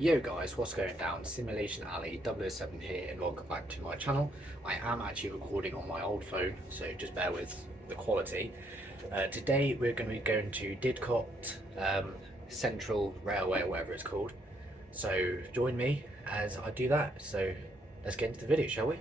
Yo guys, what's going down? Simulation Alley 007 here and welcome back to my channel. I am actually recording on my old phone, so just bear with the quality. Today we're going to be going to Didcot Central Railway or whatever it's called. So join me as I do that. So let's get into the video, shall we?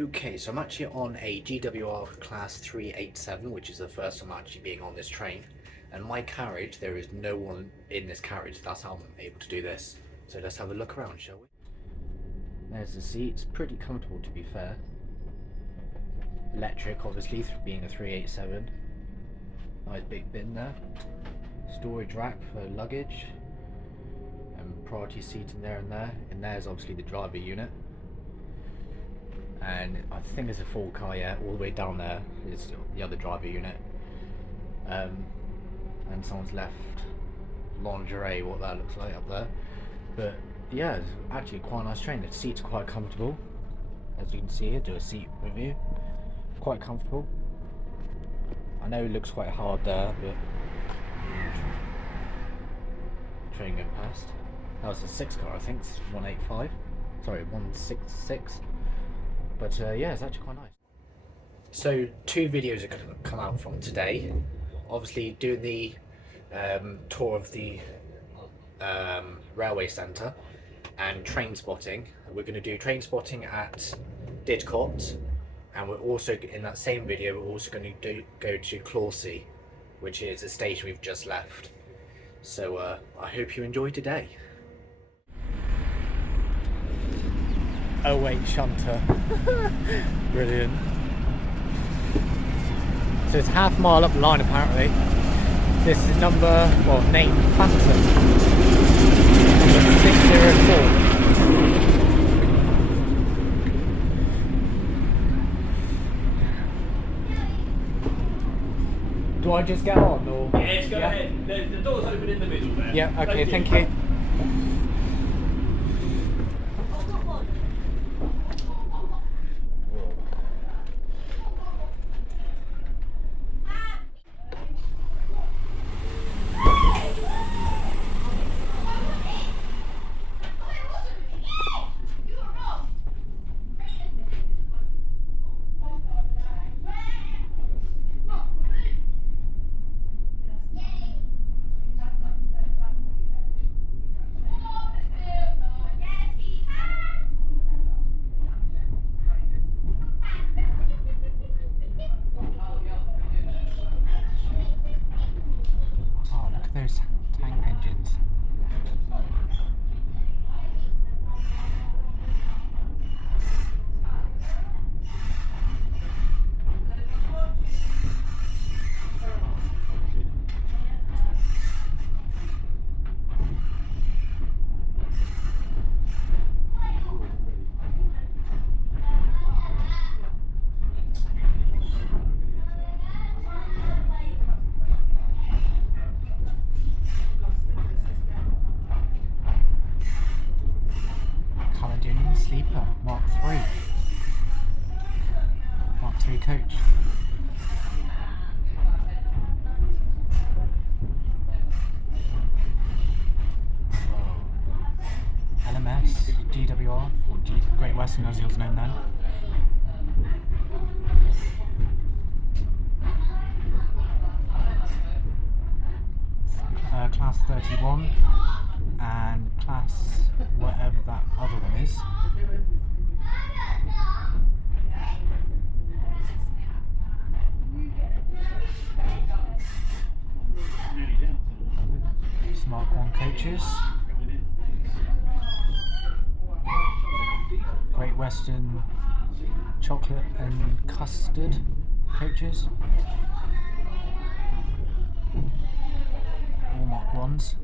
Okay, so I'm actually on a GWR class 387, which is the first time actually being on this train. And my carriage, there is no one in this carriage, that's how I'm able to do this. So let's have a look around, shall we? There's the seats, pretty comfortable to be fair. Electric, obviously, being a 387. Nice big bin there. Storage rack for luggage. And priority seating there and there. And there's obviously the driver unit. And I think it's a full car, yeah, all the way down there is the other driver unit. And someone's left lingerie, what that looks like up there. But yeah, it's actually quite a nice train. The seats are quite comfortable. As you can see here, do a seat review. Quite comfortable. I know it looks quite hard there, but train going past. That was a 6 car, I think, it's 185. Sorry, 166. But yeah, it's actually quite nice. So 2 videos are going to come out from today. Obviously doing the tour of the railway centre and train spotting. We're going to do train spotting at Didcot, and we're also, in that same video, we're also going to go to Clawsea, which is a station we've just left. So I hope you enjoy today. 08 shunter. Brilliant. So it's half mile up the line apparently. This is number, well, name Phantom. Number 604. Do I just get on or? Yes, go ahead. The door's open in the middle there. Yeah, okay, thank you. Those tank engines. Sleeper, Mark 3 coach. LMS, GWR, or Great Western as it was known then. Class 31 and class whatever that other one is. Mark 1 coaches. Western chocolate and custard coaches. All Mark 1s.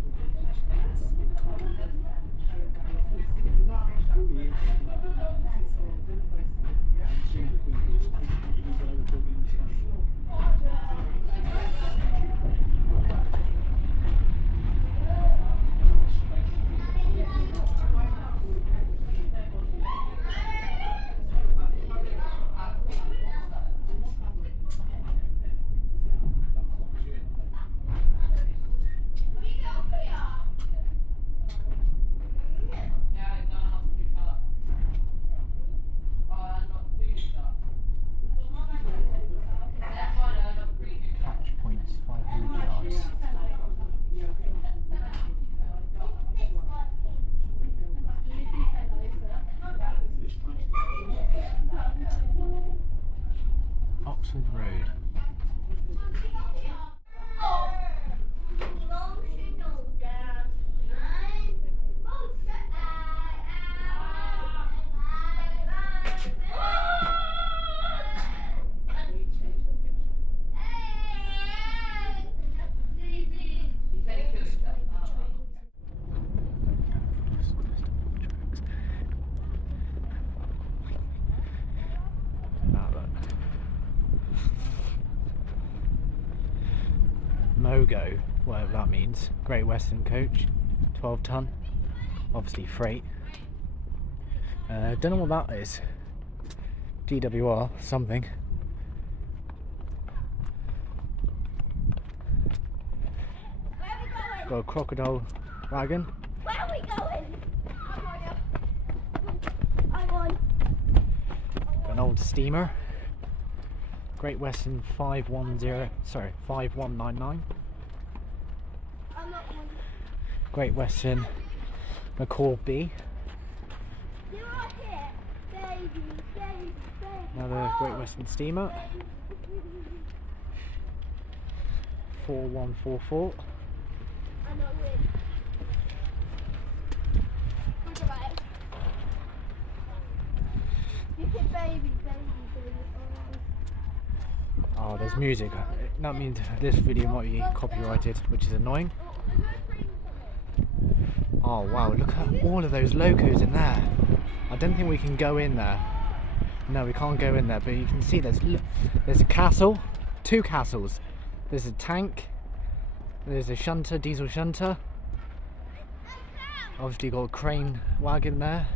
Catch points 500 yards. Oxford Road. MOGO, whatever that means. Great Western coach, 12 ton, obviously freight. Don't know what that is. GWR something. Got a crocodile wagon. Where are we going? I'm on. An old steamer. Great Western 5199. I'm not on. Great Western McCall B. You are here, baby, baby, baby. Another Great Western steamer. 4144. I'm not with. Look at that. You said baby, baby, baby. Oh, there's music. That means this video might be copyrighted, which is annoying. Oh wow, look at all of those locos in there. I don't think we can go in there. No, we can't go in there, but you can see there's a castle, 2 castles. There's a tank, there's a shunter, diesel shunter. Obviously got a crane wagon there.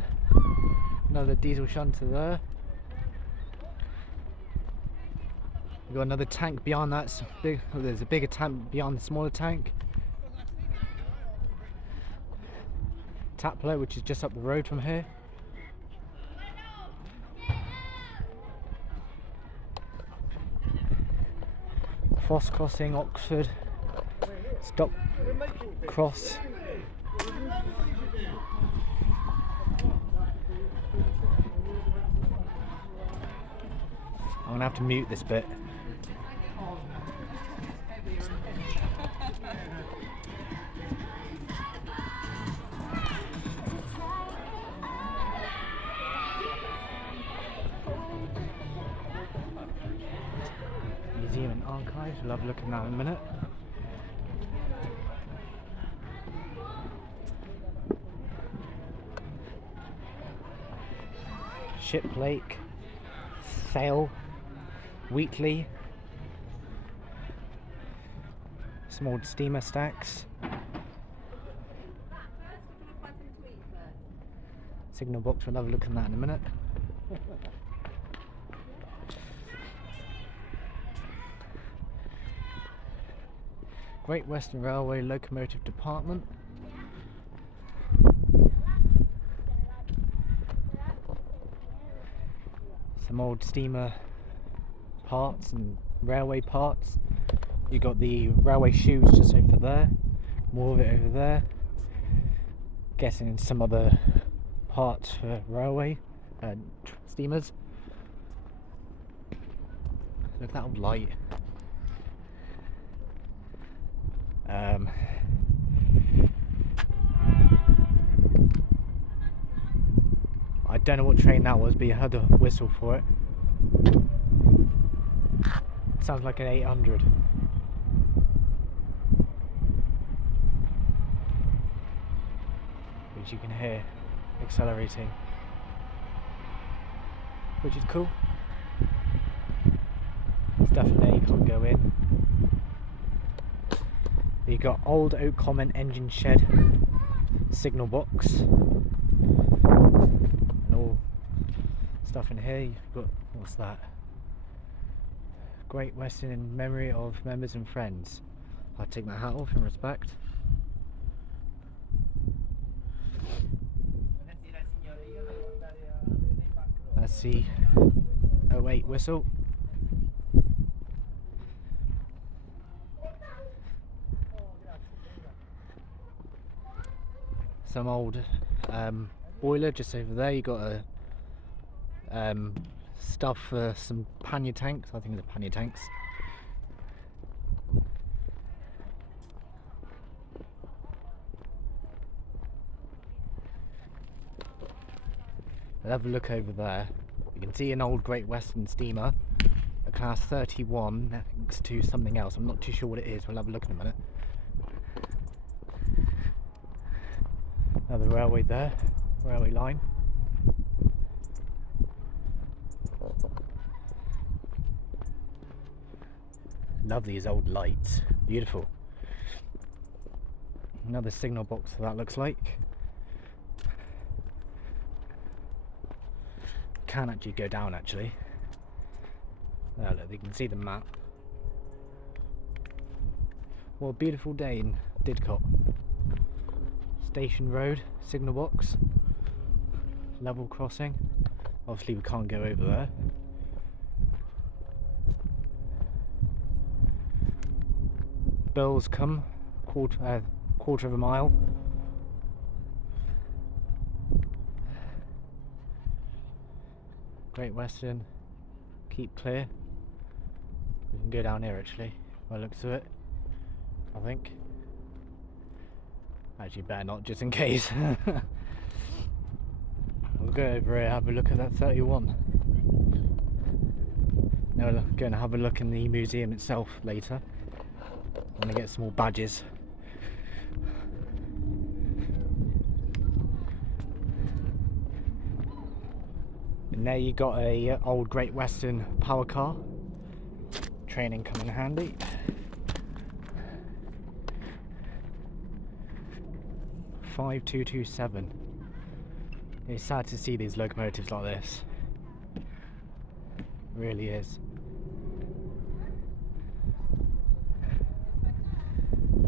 Another diesel shunter there. We've got another tank beyond that. There's a bigger tank beyond the smaller tank. Taplow, which is just up the road from here. Foss Crossing, Oxford. Stop Cross. I'm gonna have to mute this bit. Museum and Archives, we'll have a look at that in a minute. Ship Lake, Sale, Wheatley, some old steamer stacks, signal box, we'll have a look at that in a minute. Great Western Railway Locomotive Department. Some old steamer parts and railway parts. You got the railway shoes just over there, more of it over there. Guessing some other parts for railway steamers. Look at that old light. I don't know what train that was, but you heard the whistle for it. Sounds like an 800. Which you can hear accelerating, which is cool. It's definitely, you can't go in. You got old oak common engine shed, signal box, and all stuff in here. You've got, what's that? Great Western in memory of members and friends. I take my hat off in respect. Let's see. Oh wait, whistle. Some old boiler just over there. You got a stuff for some pannier tanks. I think they're pannier tanks. I'll have a look over there. You can see an old Great Western steamer, a class 31 next to something else. I'm not too sure what it is. We'll have a look in a minute. Another railway there, railway line. Love these old lights, beautiful. Another signal box, that looks like. Can actually go down actually. There, look, you can see the map. What a beautiful day in Didcot. Station Road, signal box, level crossing. Obviously we can't go over there. Bells come, quarter of a mile. Great Western, keep clear. We can go down here actually, by the looks of it, I think. Actually better not, just in case. We'll go over here, have a look at that 31. Now we're going to have a look in the museum itself later. I'm going to get some more badges. And there you got a old Great Western power car. Training come in handy. $5,227. It's sad to see these locomotives like this. It really is.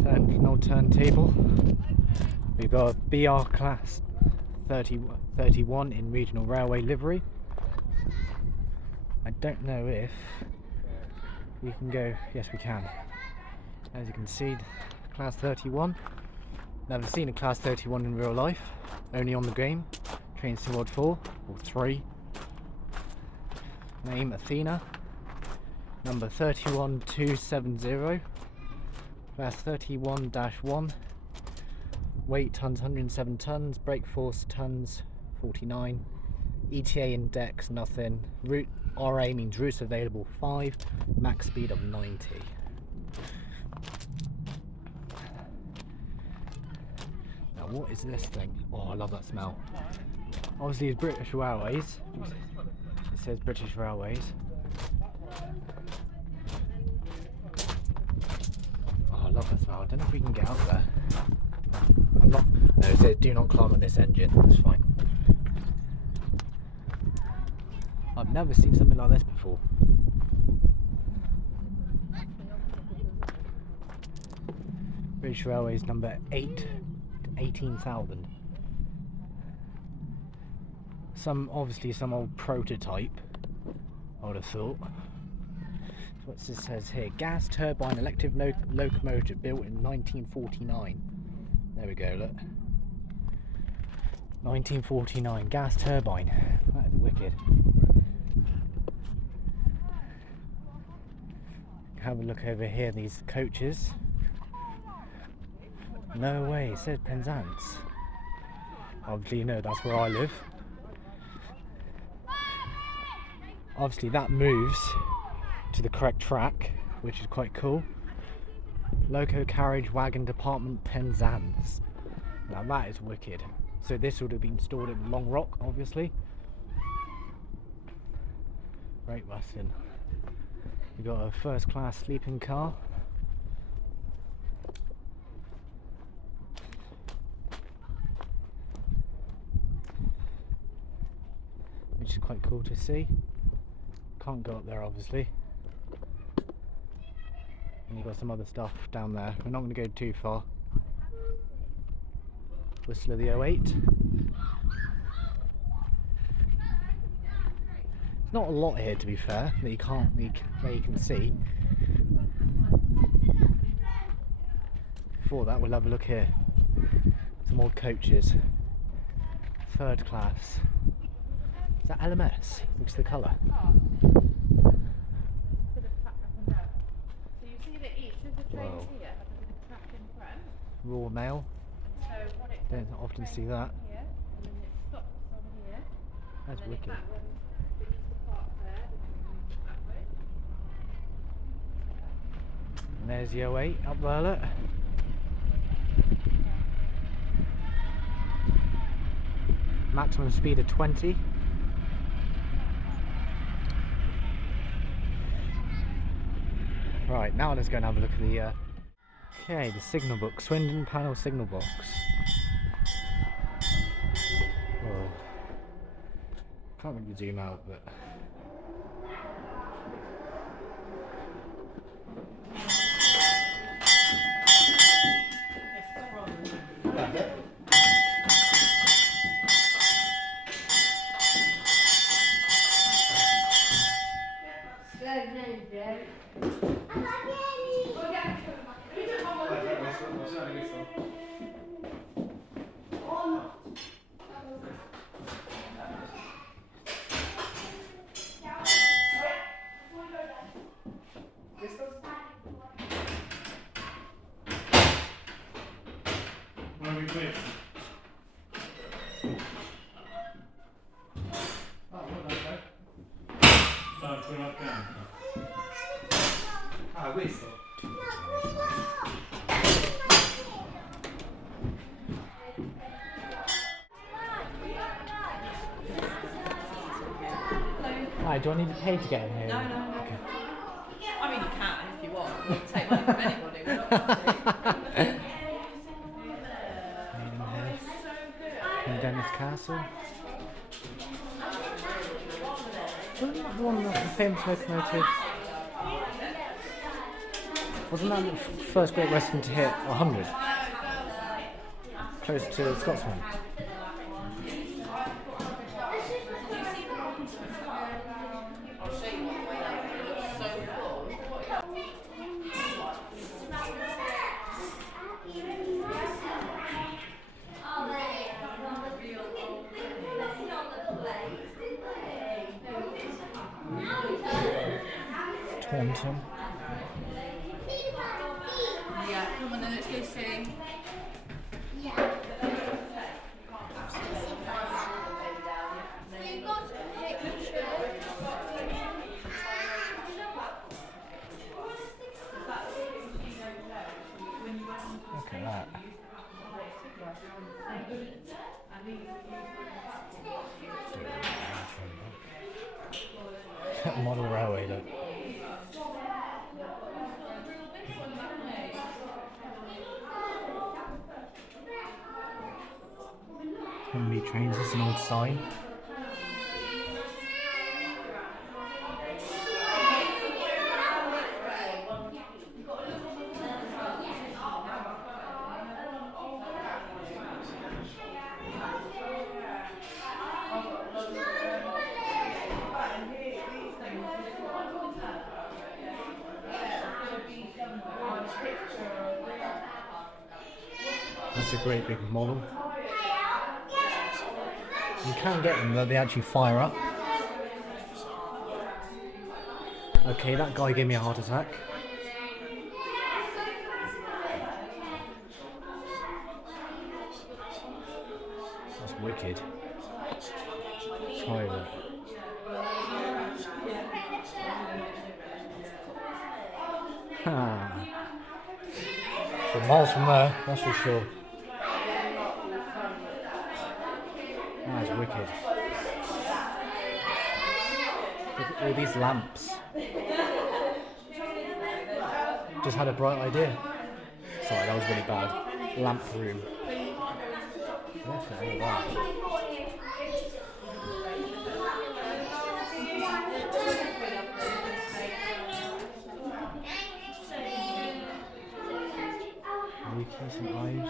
An old turntable. We've got a BR class 31 in regional railway livery. I don't know if we can go. Yes, we can. As you can see, class 31. Never seen a class 31 in real life, only on the game. Train Squad 4 or 3. Name Athena. Number 31270. Class 31-1. Weight tons 107 tons. Brake force tons 49. ETA index nothing. Route RA means routes available 5. Max speed of 90. What is this thing? Oh, I love that smell. Obviously it's British Railways. It says British Railways. Oh, I love that smell. I don't know if we can get up there. I'm not. No, it says do not climb on this engine. It's fine. I've never seen something like this before. British Railways number 8. 18,000. Obviously some old prototype, I would have thought. What this says here: gas turbine electric locomotive built in 1949. There we go, look. 1949 gas turbine. That is wicked. Have a look over here, these coaches. No way, it says Penzance. Obviously, you know that's where I live. Obviously that moves to the correct track, which is quite cool. Loco carriage wagon department Penzance. Now that is wicked. So this would have been stored in Long Rock, obviously. Great busting. We've got a first class sleeping car. Which is quite cool to see. Can't go up there obviously. And you've got some other stuff down there. We're not going to go too far. Whistle of the 08. There's not a lot here to be fair that you can see. Before that we'll have a look here. Some old coaches. Third class. Is that LMS? Looks the colour. So you see that each of the trains here have a bit of track in front. Raw mail. So what it Don't often see that. here, and then it stops on here. That's And then wicked. if that one needs to park there, then we move it that way. And there's the 08 up there, look. Maximum speed of 20. Right, now let's go and have a look at the okay, the signal book, Swindon panel signal box. Oh. Can't really zoom out, but Hi, do I need to pay to get in here? No. Okay. I mean, you can if you want. We'll take money from anybody. We're not fussy. Dennis Castle. Wasn't that the one that the famous locomotive? Wasn't that the first Great Western to hit 100? Close to Scotsman. Taunton. Yeah, come on then, let's go see. Look at that. Model railway, look. Combi trains, it's an old sign. That's a great big model. You can get them, they actually fire up. Okay, that guy gave me a heart attack. That's wicked. Try that. We're miles from there, that's for sure. That is wicked. Look at all these lamps. Just had a bright idea. Sorry, that was really bad. Lamp room. What's the hell that? Okay, some eyes.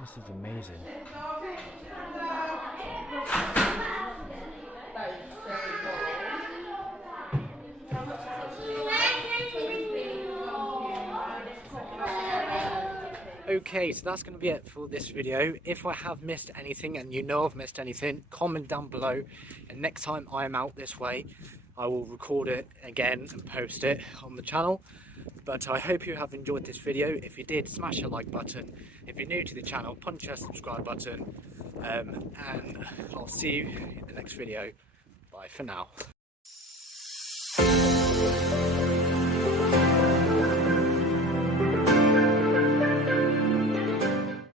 This is amazing. Okay, so that's going to be it for this video. If I have missed anything and you know I've missed anything, comment down below, and next time I am out this way I will record it again and post it on the channel. But I hope you have enjoyed this video. If you did, smash the like button. If you're new to the channel, punch that subscribe button, and I'll see you in the next video. Bye for now.